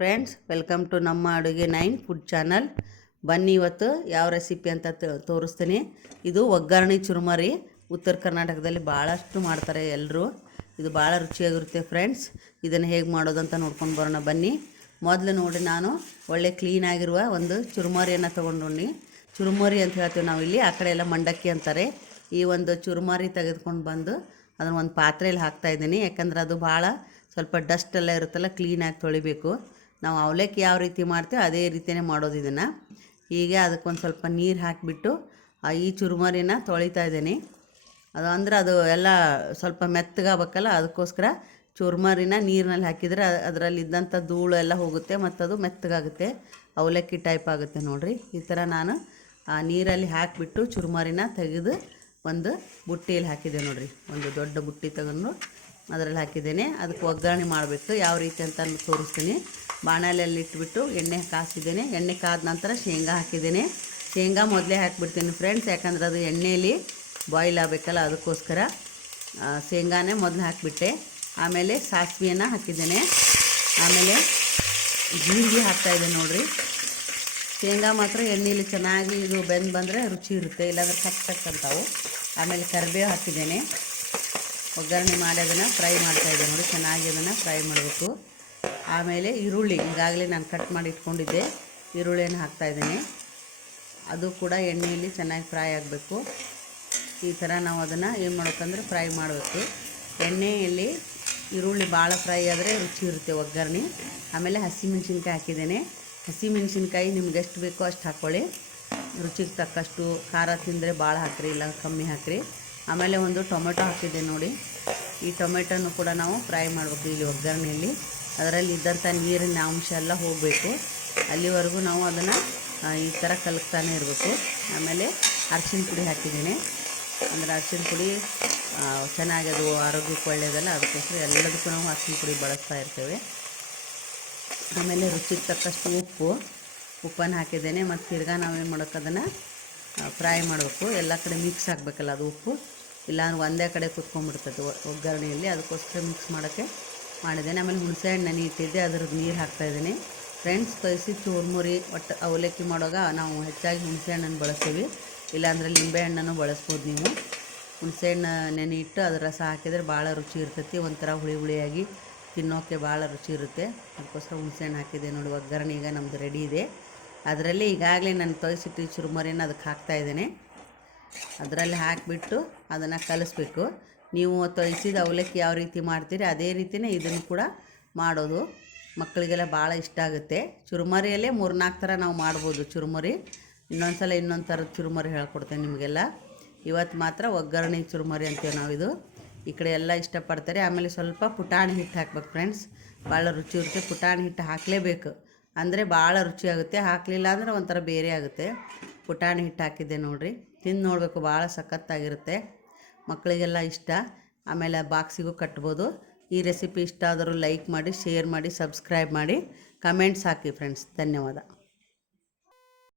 Friends, welcome to ನಮ್ಮ ಅಡುಗೆ 9 food channel. ಬನ್ನಿ ಇವತ್ತು ಯಾವ ರೆಸಿಪಿ ಅಂತ ತೋರಿಸ್ತೀನಿ. ಇದು ಒಗ್ಗರಣೆ ಚುರುಮರಿ. ಉತ್ತರ ಕರ್ನಾಟಕದಲ್ಲಿ ಭಾಳಷ್ಟು ಮಾಡ್ತಾರೆ ಎಲ್ಲರೂ. ಇದು ಭಾಳ ರುಚಿಯಾಗಿರುತ್ತೆ ಫ್ರೆಂಡ್ಸ್. ಇದನ್ನು ಹೇಗೆ ಮಾಡೋದು ಅಂತ ನೋಡ್ಕೊಂಡು ಬರೋಣ ಬನ್ನಿ. ಮೊದಲು ನೋಡಿ, ನಾನು ಒಳ್ಳೆ ಕ್ಲೀನಾಗಿರುವ ಒಂದು ಚುರುಮರಿಯನ್ನು ತೊಗೊಂಡು, ಚುರುಮರಿ ಅಂತ ಹೇಳ್ತೀವಿ ನಾವು ಇಲ್ಲಿ, ಆ ಕಡೆ ಎಲ್ಲ ಮಂಡಕ್ಕಿ ಅಂತಾರೆ. ಈ ಒಂದು ಚುರುಮರಿ ತೆಗೆದುಕೊಂಡು ಬಂದು ಅದನ್ನು ಒಂದು ಪಾತ್ರೆಯಲ್ಲಿ ಹಾಕ್ತಾಯಿದ್ದೀನಿ. ಯಾಕಂದ್ರೆ ಅದು ಭಾಳ ಸ್ವಲ್ಪ ಡಸ್ಟ್ ಎಲ್ಲ ಇರುತ್ತಲ್ಲ, ಕ್ಲೀನಾಗಿ ತೊಳಿಬೇಕು. ನಾವು ಅವಲಕ್ಕಿ ಯಾವ ರೀತಿ ಮಾಡ್ತೀವಿ ಅದೇ ರೀತಿಯೇ ಮಾಡೋದು ಇದನ್ನು. ಹೀಗೆ ಅದಕ್ಕೊಂದು ಸ್ವಲ್ಪ ನೀರು ಹಾಕಿಬಿಟ್ಟು ಈ ಚುರುಮರಿನ ತೊಳಿತಾ ಇದ್ದೀನಿ. ಅದು ಅಂದರೆ ಅದು ಎಲ್ಲ ಸ್ವಲ್ಪ ಮೆತ್ತಗಾಗಬೇಕಲ್ಲ, ಅದಕ್ಕೋಸ್ಕರ ಚುರುಮರಿನ ನೀರಿನಲ್ಲಿ ಹಾಕಿದರೆ ಅದರಲ್ಲಿ ಇದ್ದಂಥ ಧೂಳು ಎಲ್ಲ ಹೋಗುತ್ತೆ ಮತ್ತು ಅದು ಮೆತ್ತಗಾಗುತ್ತೆ, ಅವಲಕ್ಕಿ ಟೈಪ್ ಆಗುತ್ತೆ. ನೋಡಿರಿ, ಈ ಥರ ನಾನು ಆ ನೀರಲ್ಲಿ ಹಾಕಿಬಿಟ್ಟು ಚುರುಮರಿನ ತೆಗೆದು ಒಂದು ಬುಟ್ಟಿಯಲ್ಲಿ ಹಾಕಿದೆ. ನೋಡಿರಿ, ಒಂದು ದೊಡ್ಡ ಬುಟ್ಟಿ ತಗೊಂಡು ಅದರಲ್ಲಿ ಹಾಕಿದ್ದೇನೆ. ಅದಕ್ಕೆ ಒಗ್ಗರಣೆ ಮಾಡಬೇಕು ಯಾವ ರೀತಿ ಅಂತ ತೋರಿಸ್ತೀನಿ. ಬಾಣಲೆಯಲ್ಲಿ ಇಟ್ಬಿಟ್ಟು ಎಣ್ಣೆ ಕಾಸಿದ್ದೇನೆ. ಎಣ್ಣೆ ಕಾದ ನಂತರ ಶೇಂಗಾ ಹಾಕಿದ್ದೇನೆ. ಶೇಂಗಾ ಮೊದಲೇ ಹಾಕಿಬಿಡ್ತೀನಿ ಫ್ರೆಂಡ್ಸ್, ಯಾಕಂದ್ರೆ ಅದು ಎಣ್ಣೆಯಲ್ಲಿ ಬಾಯ್ಲ್ ಆಗಬೇಕಲ್ಲ, ಅದಕ್ಕೋಸ್ಕರ ಶೇಂಗಾನೇ ಮೊದಲು ಹಾಕಿಬಿಟ್ಟೆ. ಆಮೇಲೆ ಸಾಸಿವೆಯನ್ನು ಹಾಕಿದ್ದೇನೆ. ಆಮೇಲೆ ಜೀರಿಗೆ ಹಾಕ್ತಾಯಿದ್ದೆ. ನೋಡಿರಿ, ಶೇಂಗಾ ಮಾತ್ರ ಎಣ್ಣೆಯಲ್ಲಿ ಚೆನ್ನಾಗಿ ಇದು ಬೆಂದು ಬಂದರೆ ರುಚಿ ಇರುತ್ತೆ, ಇಲ್ಲಾಂದ್ರೆ ಕಟ್ ಅಂತಾವು. ಆಮೇಲೆ ಕರಿಬೇವು ಹಾಕಿದ್ದೇನೆ. ಒಗ್ಗರಣೆ ಮಾಡಿ ಅದನ್ನು ಫ್ರೈ ಮಾಡ್ತಾಯಿದ್ದೆ. ನೋಡಿ, ಚೆನ್ನಾಗಿ ಅದನ್ನು ಫ್ರೈ ಮಾಡಬೇಕು. ಆಮೇಲೆ ಈರುಳ್ಳಿ ಈಗಾಗಲೇ ನಾನು ಕಟ್ ಮಾಡಿ ಇಟ್ಕೊಂಡಿದ್ದೆ, ಈರುಳ್ಳಿಯನ್ನು ಹಾಕ್ತಾಯಿದ್ದೀನಿ. ಅದು ಕೂಡ ಎಣ್ಣೆಯಲ್ಲಿ ಚೆನ್ನಾಗಿ ಫ್ರೈ ಆಗಬೇಕು. ಈ ಥರ ನಾವು ಅದನ್ನು ಏನು ಮಾಡಬೇಕಂದ್ರೆ ಫ್ರೈ ಮಾಡಬೇಕು. ಎಣ್ಣೆಯಲ್ಲಿ ಈರುಳ್ಳಿ ಭಾಳ ಫ್ರೈ ಆದರೆ ರುಚಿ ಇರುತ್ತೆ ಒಗ್ಗರಣೆ. ಆಮೇಲೆ ಹಸಿಮೆಣ್ಸಿನ್ಕಾಯಿ ಹಾಕಿದ್ದೇನೆ. ಹಸಿಮೆಣ್ಸಿನ್ಕಾಯಿ ನಿಮ್ಗೆ ಎಷ್ಟು ಬೇಕೋ ಅಷ್ಟು ಹಾಕ್ಕೊಳ್ಳಿ, ರುಚಿಗೆ ತಕ್ಕಷ್ಟು. ಖಾರ ತಿಂದರೆ ಭಾಳ ಹಾಕಿರಿ, ಇಲ್ಲ ಕಮ್ಮಿ ಹಾಕಿರಿ. ಆಮೇಲೆ ಒಂದು ಟೊಮೆಟೊ ಹಾಕಿದ್ದೆ. ನೋಡಿ, ಈ ಟೊಮೆಟೊನು ಕೂಡ ನಾವು ಫ್ರೈ ಮಾಡಬೇಕು ಇಲ್ಲಿ ಒಗ್ಗರಣೆಯಲ್ಲಿ. ಅದರಲ್ಲಿ ಇದ್ದಂಥ ನೀರಿನ ಅಂಶ ಎಲ್ಲ ಹೋಗಬೇಕು, ಅಲ್ಲಿವರೆಗೂ ನಾವು ಅದನ್ನು ಈ ಥರ ಕಲಕ್ತಾನೆ ಇರಬೇಕು. ಆಮೇಲೆ ಅರಿಶಿನ ಪುಡಿ ಹಾಕಿದ್ದೀನಿ. ಅಂದರೆ ಅರಿಶಿನ ಪುಡಿ ಚೆನ್ನಾಗಿ ಅದು ಆರೋಗ್ಯಕ್ಕೆ ಒಳ್ಳೆಯದಲ್ಲ, ಅದಕ್ಕೋಸ್ಕರ ಎಲ್ಲದಕ್ಕೂ ನಾವು ಅರಿಶಿನ ಪುಡಿ ಬಳಸ್ತಾ ಇರ್ತೇವೆ. ಆಮೇಲೆ ರುಚಿಗೆ ತಕ್ಕಷ್ಟು ಉಪ್ಪನ್ನು ಹಾಕಿದ್ದೇನೆ. ಮತ್ತು ತಿರ್ಗಾ ನಾವೇನು ಮಾಡೋಕೆ ಅದನ್ನು ಫ್ರೈ ಮಾಡಬೇಕು. ಎಲ್ಲ ಕಡೆ ಮಿಕ್ಸ್ ಆಗಬೇಕಲ್ಲ ಅದು ಉಪ್ಪು, ಇಲ್ಲಾಂದ್ರೆ ಒಂದೇ ಕಡೆ ಕುತ್ಕೊಂಡ್ಬಿಡ್ತದೆ ಒಗ್ಗರಣೆಯಲ್ಲಿ, ಅದಕ್ಕೋಸ್ಕರ ಮಿಕ್ಸ್ ಮಾಡೋಕ್ಕೆ ಮಾಡಿದ್ದೇನೆ. ಆಮೇಲೆ ಹುಣಸೆಹಣ್ಣು ನೆನೆ ಇಟ್ಟಿದ್ದೆ, ಅದ್ರದ್ದು ನೀರು ಹಾಕ್ತಾಯಿದ್ದೀನಿ ಫ್ರೆಂಡ್ಸ್. ಕಳಿಸಿ ಚೂರ್ಮುರಿ ಒಟ್ಟು ಅವಲಕ್ಕಿ ಮಾಡುವಾಗ ನಾವು ಹೆಚ್ಚಾಗಿ ಹುಣಸೆಹಣ್ಣನ್ನು ಬಳಸ್ತೀವಿ, ಇಲ್ಲಾಂದರೆ ಲಿಂಬೆಹಣ್ಣನ್ನು ಬಳಸ್ಬೋದು ನೀವು. ಹುಣಸೆಹಣ್ಣು ನೆನೆ ಇಟ್ಟು ಅದರ ರಸ ಹಾಕಿದರೆ ಭಾಳ ರುಚಿ ಇರ್ತೈತಿ, ಒಂಥರ ಹುಳಿ ಹುಳಿಯಾಗಿ ತಿನ್ನೋಕ್ಕೆ ಭಾಳ ರುಚಿ ಇರುತ್ತೆ. ಅದಕ್ಕೋಸ್ಕರ ಹುಣಸೆಹಣ್ಣು ಹಾಕಿದೆ. ನೋಡಿ, ಒಗ್ಗರಣೆ ಈಗ ನಮ್ಮದು ರೆಡಿ ಇದೆ. ಅದರಲ್ಲಿ ಈಗಾಗಲೇ ನಾನು ತೊಯ್ಸಿಟ್ಟು ಚುರುಮರಿನ ಅದಕ್ಕೆ ಹಾಕ್ತಾಯಿದ್ದೇನೆ. ಅದರಲ್ಲಿ ಹಾಕಿಬಿಟ್ಟು ಅದನ್ನು ಕಲಿಸ್ಬೇಕು. ನೀವು ತೊಯ್ಸಿದ ಅವಲಕ್ಕಿ ಯಾವ ರೀತಿ ಮಾಡ್ತೀರಿ ಅದೇ ರೀತಿಯೇ ಇದನ್ನು ಕೂಡ ಮಾಡೋದು. ಮಕ್ಕಳಿಗೆಲ್ಲ ಭಾಳ ಇಷ್ಟ ಆಗುತ್ತೆ. ಚುರುಮರಿಯಲ್ಲೇ 3-4 ಥರ ನಾವು ಮಾಡ್ಬೋದು ಚುರುಮರಿ. ಇನ್ನೊಂದು ಸಲ ಇನ್ನೊಂದು ಥರದ ಚುರುಮರಿ ಹೇಳ್ಕೊಡ್ತೇನೆ ನಿಮಗೆಲ್ಲ. ಇವತ್ತು ಮಾತ್ರ ಒಗ್ಗರಣೆ ಚುರುಮರಿ ಅಂತೀವಿ ನಾವಿದು. ಈ ಕಡೆ ಎಲ್ಲ ಇಷ್ಟಪಡ್ತಾರೆ. ಆಮೇಲೆ ಸ್ವಲ್ಪ ಪುಟಾಣಿ ಹಿಟ್ಟು ಹಾಕ್ಬೇಕು ಫ್ರೆಂಡ್ಸ್, ಭಾಳ ರುಚಿ ಇರುತ್ತೆ. ಪುಟಾಣಿ ಹಿಟ್ಟು ಹಾಕಲೇಬೇಕು, ಅಂದರೆ ಭಾಳ ರುಚಿಯಾಗುತ್ತೆ. ಹಾಕಲಿಲ್ಲ ಅಂದರೆ ಒಂಥರ ಬೇರೆ ಆಗುತ್ತೆ. ಪುಟಾಣಿ ಹಿಟ್ಟು ಹಾಕಿದ್ದೆ. ನೋಡಿರಿ, ತಿಂದು ನೋಡಬೇಕು, ಭಾಳ ಸಖತ್ತಾಗಿರುತ್ತೆ, ಮಕ್ಕಳಿಗೆಲ್ಲ ಇಷ್ಟ. ಆಮೇಲೆ ಬಾಕ್ಸಿಗೂ ಕಟ್ಬೋದು. ಈ ರೆಸಿಪಿ ಇಷ್ಟ ಆದರೂ ಲೈಕ್ ಮಾಡಿ, ಶೇರ್ ಮಾಡಿ, ಸಬ್ಸ್ಕ್ರೈಬ್ ಮಾಡಿ, ಕಮೆಂಟ್ಸ್ ಹಾಕಿ ಫ್ರೆಂಡ್ಸ್. ಧನ್ಯವಾದ.